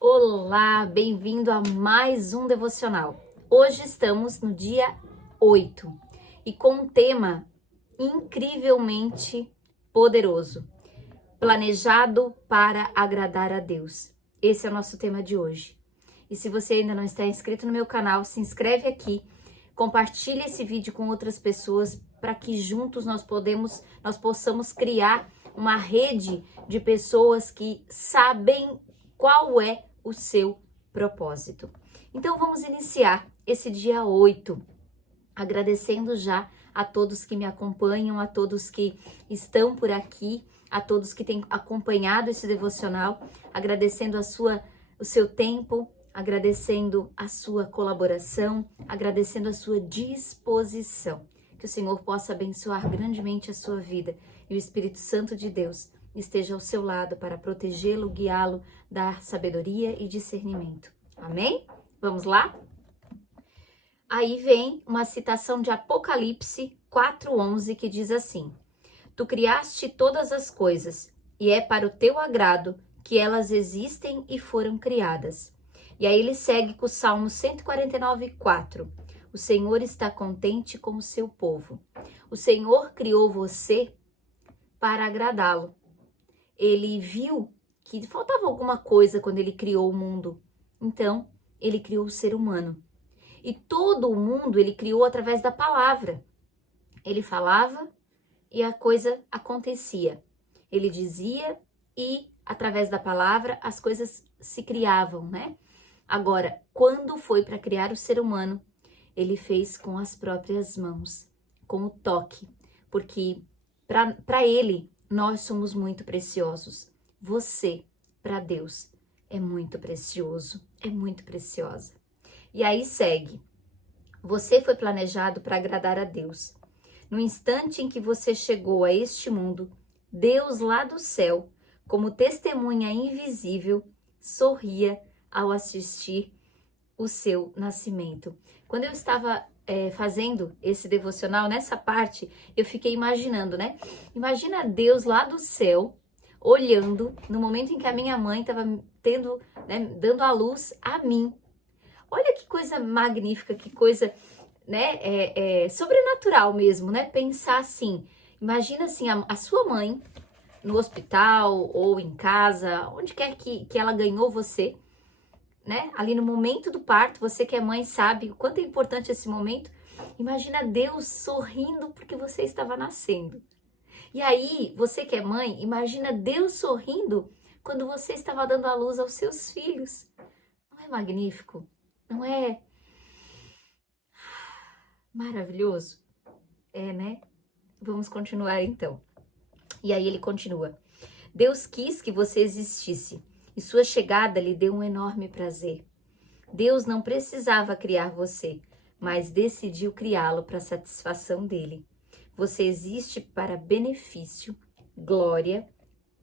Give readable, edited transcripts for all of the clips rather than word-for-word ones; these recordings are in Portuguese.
Olá, bem-vindo a mais um devocional. Hoje estamos no dia 8 e com um tema incrivelmente poderoso: planejado para agradar a Deus. Esse é o nosso tema de hoje. E se você ainda não está inscrito no meu canal, se inscreve aqui, compartilhe esse vídeo com outras pessoas para que juntos nós possamos criar uma rede de pessoas que sabem qual é o seu propósito. Então vamos iniciar esse dia 8, agradecendo já a todos que me acompanham, a todos que estão por aqui, a todos que têm acompanhado esse devocional, agradecendo o seu tempo, agradecendo a sua colaboração, agradecendo a sua disposição. Que o Senhor possa abençoar grandemente a sua vida e o Espírito Santo de Deus esteja ao seu lado para protegê-lo, guiá-lo, dar sabedoria e discernimento. Amém? Vamos lá? Aí vem uma citação de Apocalipse 4:11 que diz assim: Tu criaste todas as coisas, e é para o teu agrado que elas existem e foram criadas. E aí ele segue com o Salmo 149:4. O Senhor está contente com o seu povo. O Senhor criou você para agradá-lo. Ele viu que faltava alguma coisa quando ele criou o mundo. Então, ele criou o ser humano. E todo o mundo ele criou através da palavra. Ele falava e a coisa acontecia. Ele dizia e através da palavra as coisas se criavam, né? Agora, quando foi para criar o ser humano, ele fez com as próprias mãos, com o toque, porque para ele nós somos muito preciosos. Você, para Deus, é muito precioso, é muito preciosa. E aí segue: você foi planejado para agradar a Deus. No instante em que você chegou a este mundo, Deus lá do céu, como testemunha invisível, sorria ao assistir o seu nascimento. Quando eu estava fazendo esse devocional, nessa parte, eu fiquei imaginando, né? Imagina Deus lá do céu, olhando no momento em que a minha mãe estava tendo, né, dando a luz a mim. Olha que coisa magnífica, que coisa, né, sobrenatural mesmo, né? Pensar assim, imagina assim, a sua mãe no hospital ou em casa, onde quer que ela ganhou você, né? Ali no momento do parto, você que é mãe sabe o quanto é importante esse momento. Imagina Deus sorrindo porque você estava nascendo. E aí, você que é mãe, imagina Deus sorrindo quando você estava dando à luz aos seus filhos. Não é magnífico? Não é maravilhoso? É, né? Vamos continuar então. E aí ele continua: Deus quis que você existisse e sua chegada lhe deu um enorme prazer. Deus não precisava criar você, mas decidiu criá-lo para satisfação dele. Você existe para benefício, glória,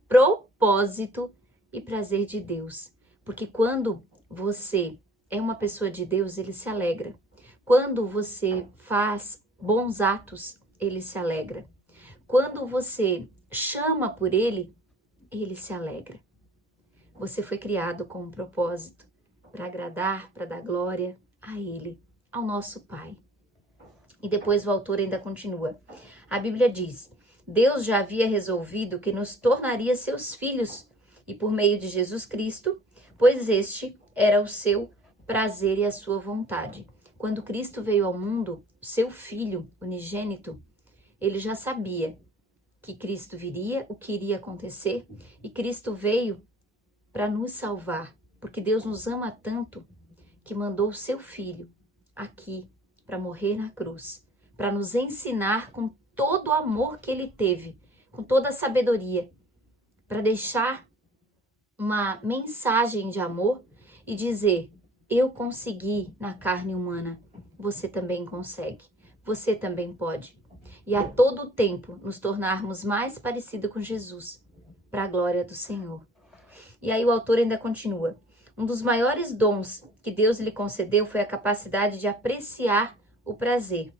propósito e prazer de Deus. Porque quando você é uma pessoa de Deus, ele se alegra. Quando você faz bons atos, ele se alegra. Quando você chama por ele, ele se alegra. Você foi criado com um propósito, para agradar, para dar glória a ele, ao nosso Pai. E depois o autor ainda continua. A Bíblia diz: Deus já havia resolvido que nos tornaria seus filhos, e por meio de Jesus Cristo, pois este era o seu prazer e a sua vontade. Quando Cristo veio ao mundo, seu filho unigênito, ele já sabia que Cristo viria, o que iria acontecer, e Cristo veio para nos salvar, porque Deus nos ama tanto que mandou o seu filho aqui para morrer na cruz, para nos ensinar com todo o amor que ele teve, com toda a sabedoria, para deixar uma mensagem de amor e dizer: eu consegui na carne humana, você também consegue, você também pode. E a todo tempo nos tornarmos mais parecidos com Jesus, para a glória do Senhor. E aí o autor ainda continua: um dos maiores dons que Deus lhe concedeu foi a capacidade de apreciar o prazer.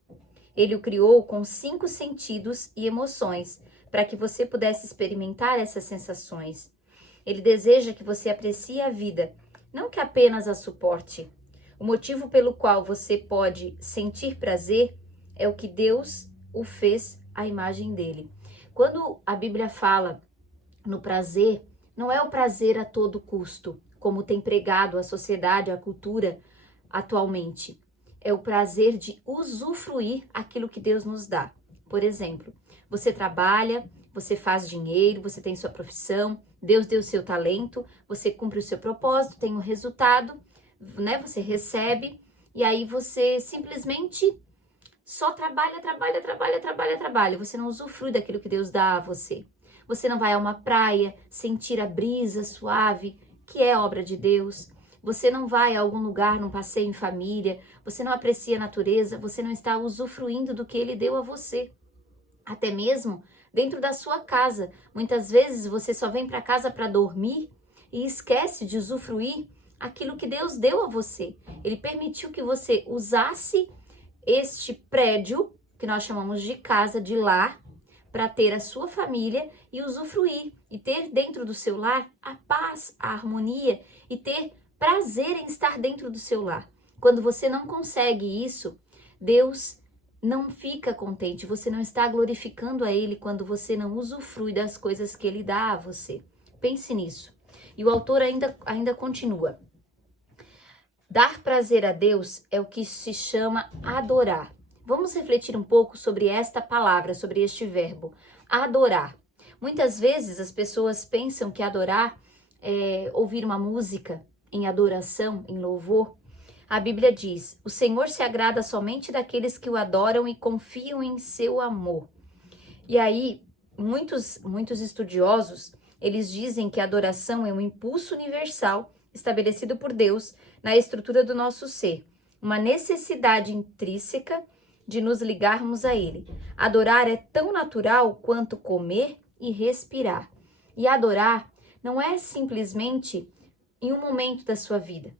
Ele o criou com 5 sentidos e emoções, para que você pudesse experimentar essas sensações. Ele deseja que você aprecie a vida, não que apenas a suporte. O motivo pelo qual você pode sentir prazer é o que Deus o fez à imagem dele. Quando a Bíblia fala no prazer, não é o prazer a todo custo, como tem pregado a sociedade, a cultura atualmente. É o prazer de usufruir aquilo que Deus nos dá. Por exemplo, você trabalha, você faz dinheiro, você tem sua profissão, Deus deu o seu talento, você cumpre o seu propósito, tem um resultado, né? Você recebe e aí você simplesmente só trabalha. Você não usufrui daquilo que Deus dá a você. Você não vai a uma praia sentir a brisa suave, que é obra de Deus. Você não vai a algum lugar num passeio em família. Você não aprecia a natureza. Você não está usufruindo do que Ele deu a você. Até mesmo dentro da sua casa. Muitas vezes você só vem para casa para dormir e esquece de usufruir aquilo que Deus deu a você. Ele permitiu que você usasse este prédio, que nós chamamos de casa, de lar, para ter a sua família e usufruir, e ter dentro do seu lar a paz, a harmonia, e ter prazer em estar dentro do seu lar. Quando você não consegue isso, Deus não fica contente, você não está glorificando a Ele quando você não usufrui das coisas que Ele dá a você. Pense nisso. E o autor ainda continua. Dar prazer a Deus é o que se chama adorar. Vamos refletir um pouco sobre esta palavra, sobre este verbo, adorar. Muitas vezes as pessoas pensam que adorar é ouvir uma música em adoração, em louvor. A Bíblia diz: o Senhor se agrada somente daqueles que o adoram e confiam em seu amor. E aí, muitos estudiosos, eles dizem que a adoração é um impulso universal estabelecido por Deus na estrutura do nosso ser, uma necessidade intrínseca de nos ligarmos a Ele. Adorar é tão natural quanto comer e respirar. E adorar não é simplesmente em um momento da sua vida.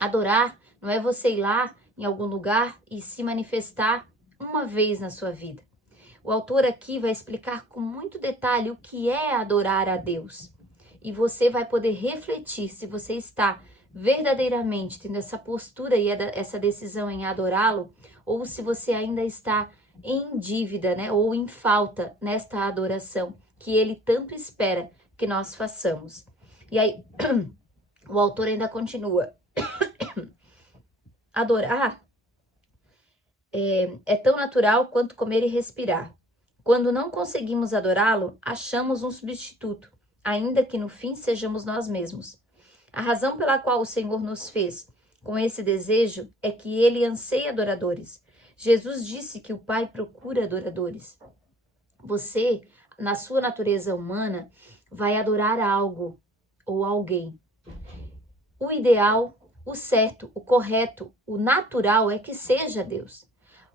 Adorar não é você ir lá em algum lugar e se manifestar uma vez na sua vida. O autor aqui vai explicar com muito detalhe o que é adorar a Deus. E você vai poder refletir se você está verdadeiramente tendo essa postura e essa decisão em adorá-lo, ou se você ainda está em dívida, né, ou em falta nesta adoração que ele tanto espera que nós façamos. E aí, o autor ainda continua. Adorar é tão natural quanto comer e respirar. Quando não conseguimos adorá-lo, achamos um substituto, ainda que no fim sejamos nós mesmos. A razão pela qual o Senhor nos fez com esse desejo é que ele anseia adoradores. Jesus disse que o Pai procura adoradores. Você, na sua natureza humana, vai adorar algo ou alguém. O ideal, o certo, o correto, o natural é que seja Deus.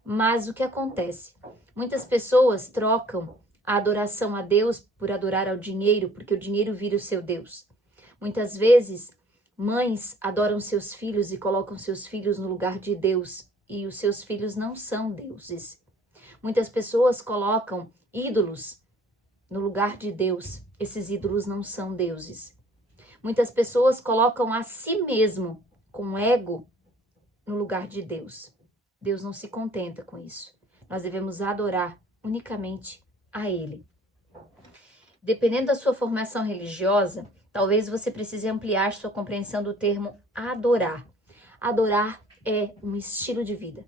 Mas o que acontece? Muitas pessoas trocam a adoração a Deus por adorar ao dinheiro, porque o dinheiro vira o seu Deus. Muitas vezes, mães adoram seus filhos e colocam seus filhos no lugar de Deus, e os seus filhos não são deuses. Muitas pessoas colocam ídolos no lugar de Deus, esses ídolos não são deuses. Muitas pessoas colocam a si mesmo, com ego, no lugar de Deus. Deus não se contenta com isso. Nós devemos adorar unicamente a Ele. Dependendo da sua formação religiosa, talvez você precise ampliar sua compreensão do termo adorar. Adorar é um estilo de vida.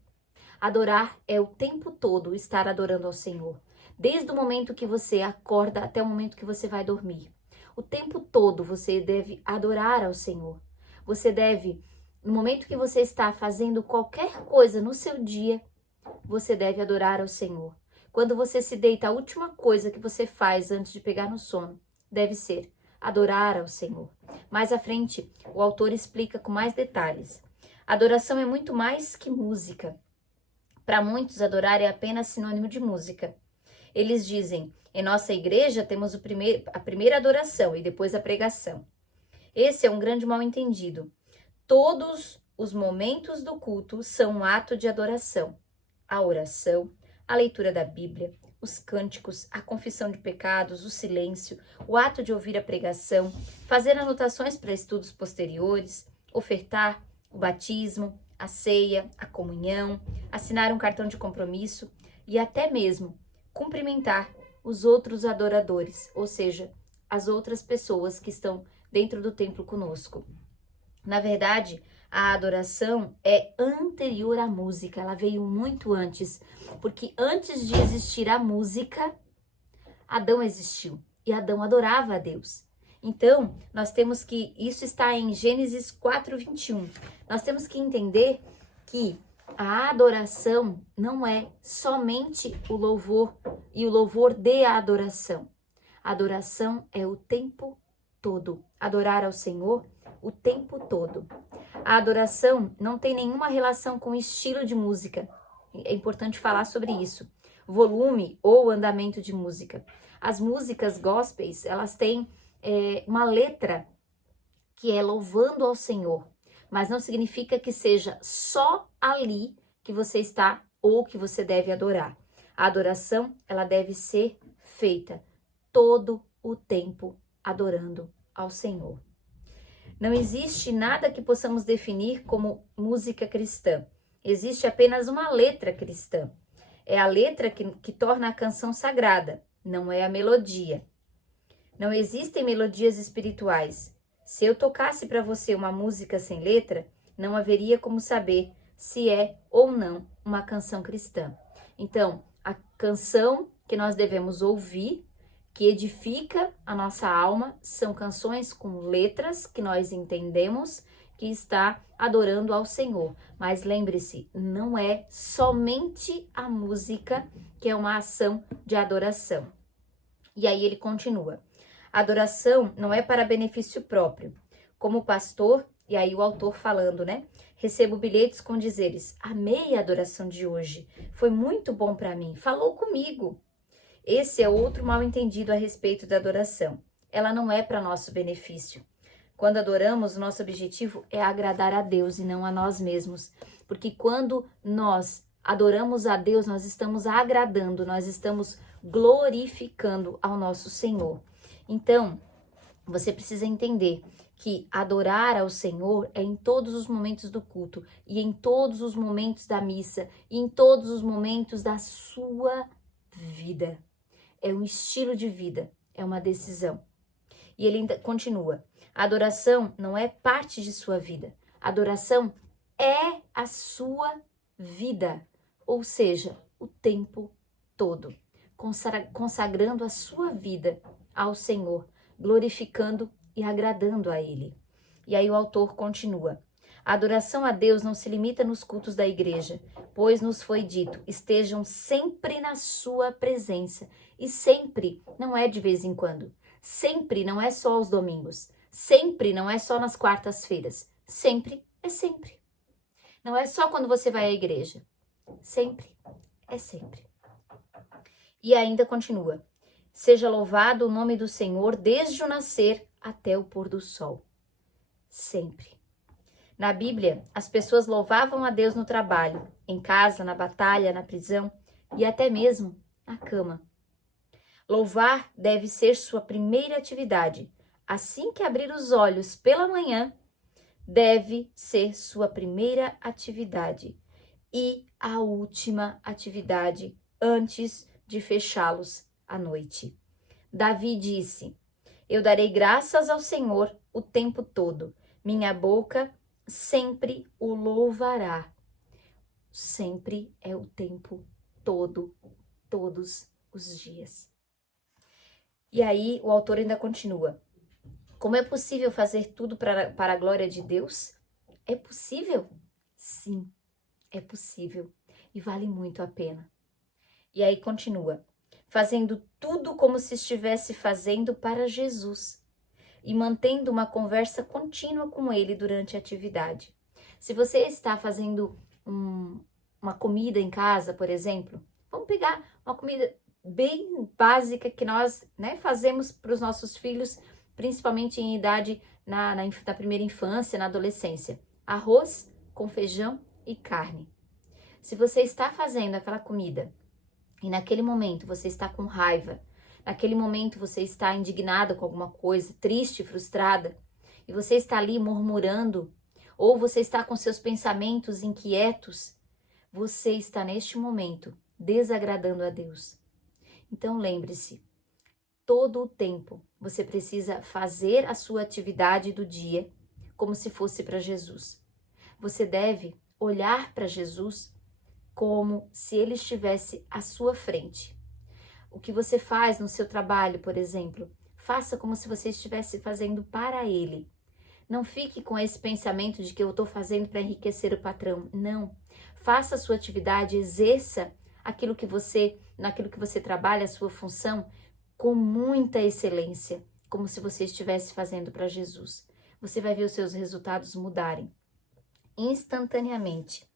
Adorar é o tempo todo estar adorando ao Senhor. Desde o momento que você acorda até o momento que você vai dormir. O tempo todo você deve adorar ao Senhor. Você deve, no momento que você está fazendo qualquer coisa no seu dia, você deve adorar ao Senhor. Quando você se deita, a última coisa que você faz antes de pegar no sono deve ser adorar ao Senhor. Mais à frente, o autor explica com mais detalhes. Adoração é muito mais que música. Para muitos, adorar é apenas sinônimo de música. Eles dizem, em nossa igreja temos a primeira adoração e depois a pregação. Esse é um grande mal-entendido. Todos os momentos do culto são um ato de adoração. A oração, a leitura da Bíblia, os cânticos, a confissão de pecados, o silêncio, o ato de ouvir a pregação, fazer anotações para estudos posteriores, ofertar o batismo, a ceia, a comunhão, assinar um cartão de compromisso e até mesmo cumprimentar os outros adoradores, ou seja, as outras pessoas que estão dentro do templo conosco. Na verdade, a adoração é anterior à música, ela veio muito antes, porque antes de existir a música, Adão existiu e Adão adorava a Deus. Então, nós temos que, isso está em Gênesis 4:21, nós temos que entender que a adoração não é somente o louvor e o louvor de adoração. A adoração é o tempo todo. Adorar ao Senhor o tempo todo. A adoração não tem nenhuma relação com o estilo de música. É importante falar sobre isso. Volume ou andamento de música. As músicas gospels, elas têm uma letra que é louvando ao Senhor, mas não significa que seja só ali que você está ou que você deve adorar. A adoração, ela deve ser feita todo o tempo adorando ao Senhor. Não existe nada que possamos definir como música cristã. Existe apenas uma letra cristã. É a letra que torna a canção sagrada, não é a melodia. Não existem melodias espirituais. Se eu tocasse para você uma música sem letra, não haveria como saber se é ou não uma canção cristã. Então, a canção que nós devemos ouvir, que edifica a nossa alma, são canções com letras que nós entendemos que está adorando ao Senhor. Mas lembre-se, não é somente a música que é uma ação de adoração. E aí ele continua. Adoração não é para benefício próprio. Como pastor, e aí o autor falando, né? Recebo bilhetes com dizeres: amei a adoração de hoje, foi muito bom para mim, falou comigo. Esse é outro mal-entendido a respeito da adoração. Ela não é para nosso benefício. Quando adoramos, o nosso objetivo é agradar a Deus e não a nós mesmos. Porque quando nós adoramos a Deus, nós estamos agradando, nós estamos glorificando ao nosso Senhor. Então, você precisa entender que adorar ao Senhor é em todos os momentos do culto, e em todos os momentos da missa, e em todos os momentos da sua vida. É um estilo de vida, é uma decisão. E ele ainda continua: a adoração não é parte de sua vida, a adoração é a sua vida, ou seja, o tempo todo, consagrando a sua vida ao Senhor, glorificando e agradando a Ele. E aí o autor continua: a adoração a Deus não se limita nos cultos da igreja, pois nos foi dito, estejam sempre na sua presença. E sempre não é de vez em quando. Sempre não é só aos domingos. Sempre não é só nas quartas-feiras. Sempre é sempre. Não é só quando você vai à igreja. Sempre é sempre. E ainda continua: seja louvado o nome do Senhor desde o nascer até o pôr do sol. Sempre. Na Bíblia, as pessoas louvavam a Deus no trabalho, em casa, na batalha, na prisão e até mesmo na cama. Louvar deve ser sua primeira atividade. Assim que abrir os olhos pela manhã, deve ser sua primeira atividade e a última atividade antes de fechá-los à noite. Davi disse: eu darei graças ao Senhor o tempo todo. Minha boca sempre o louvará. Sempre é o tempo todo, todos os dias. E aí o autor ainda continua: como é possível fazer tudo para a glória de Deus? É possível? Sim, é possível e vale muito a pena. E aí continua: fazendo tudo como se estivesse fazendo para Jesus e mantendo uma conversa contínua com Ele durante a atividade. Se você está fazendo uma comida em casa, por exemplo, vamos pegar uma comida bem básica que nós fazemos para os nossos filhos, principalmente em idade na primeira infância, na adolescência. Arroz com feijão e carne. Se você está fazendo aquela comida e naquele momento você está com raiva, naquele momento você está indignado com alguma coisa, triste, frustrada, e você está ali murmurando, ou você está com seus pensamentos inquietos, você está neste momento desagradando a Deus. Então lembre-se, todo o tempo você precisa fazer a sua atividade do dia como se fosse para Jesus. Você deve olhar para Jesus como se ele estivesse à sua frente. O que você faz no seu trabalho, por exemplo, faça como se você estivesse fazendo para ele. Não fique com esse pensamento de que eu estou fazendo para enriquecer o patrão. Não. Faça a sua atividade, exerça naquilo que você trabalha, a sua função, com muita excelência, como se você estivesse fazendo para Jesus. Você vai ver os seus resultados mudarem instantaneamente.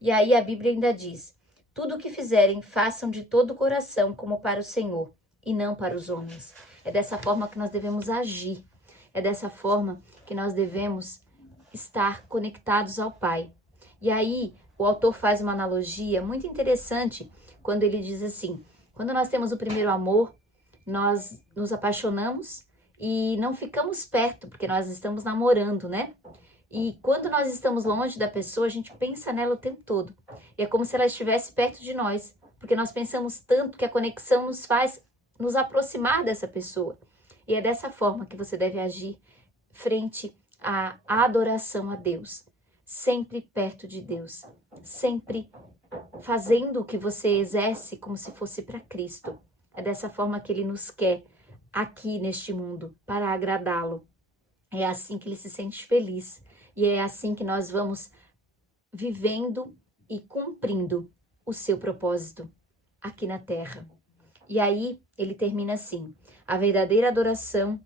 E aí a Bíblia ainda diz: tudo o que fizerem, façam de todo o coração como para o Senhor e não para os homens. É dessa forma que nós devemos agir. É dessa forma que nós devemos estar conectados ao Pai. E aí o autor faz uma analogia muito interessante quando ele diz assim: quando nós temos o primeiro amor, nós nos apaixonamos e não ficamos perto, porque nós estamos namorando, né? E quando nós estamos longe da pessoa, a gente pensa nela o tempo todo. E é como se ela estivesse perto de nós, porque nós pensamos tanto que a conexão nos faz nos aproximar dessa pessoa. E é dessa forma que você deve agir frente à adoração a Deus. Sempre perto de Deus. Sempre fazendo o que você exerce como se fosse para Cristo. É dessa forma que Ele nos quer aqui neste mundo, para agradá-lo. É assim que Ele se sente feliz. E é assim que nós vamos vivendo e cumprindo o seu propósito aqui na terra. E aí ele termina assim: a verdadeira adoração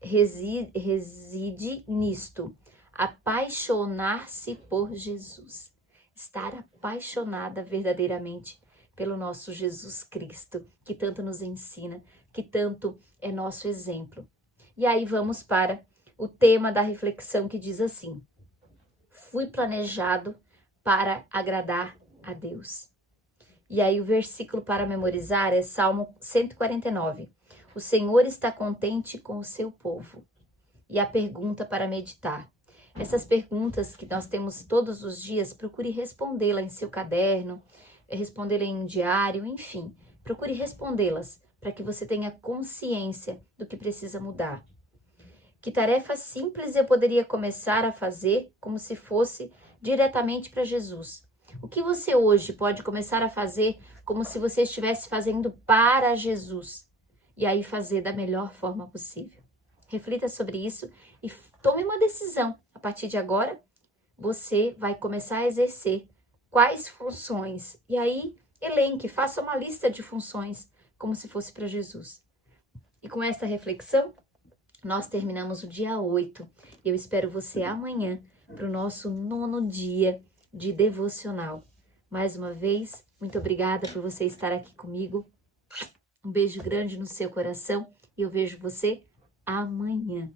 reside nisto, apaixonar-se por Jesus. Estar apaixonada verdadeiramente pelo nosso Jesus Cristo, que tanto nos ensina, que tanto é nosso exemplo. E aí vamos para o tema da reflexão, que diz assim: fui planejado para agradar a Deus. E aí o versículo para memorizar é Salmo 149. O Senhor está contente com o seu povo. E a pergunta para meditar: essas perguntas que nós temos todos os dias, procure respondê-la em seu caderno, respondê-la em um diário, enfim, procure respondê-las para que você tenha consciência do que precisa mudar. Que tarefa simples eu poderia começar a fazer como se fosse diretamente para Jesus? O que você hoje pode começar a fazer como se você estivesse fazendo para Jesus? E aí fazer da melhor forma possível. Reflita sobre isso e tome uma decisão. A partir de agora, você vai começar a exercer quais funções. E aí, elenque, faça uma lista de funções como se fosse para Jesus. E com esta reflexão, nós terminamos o dia 8. Eu espero você amanhã para o nosso 9º dia de devocional. Mais uma vez, muito obrigada por você estar aqui comigo. Um beijo grande no seu coração e eu vejo você amanhã.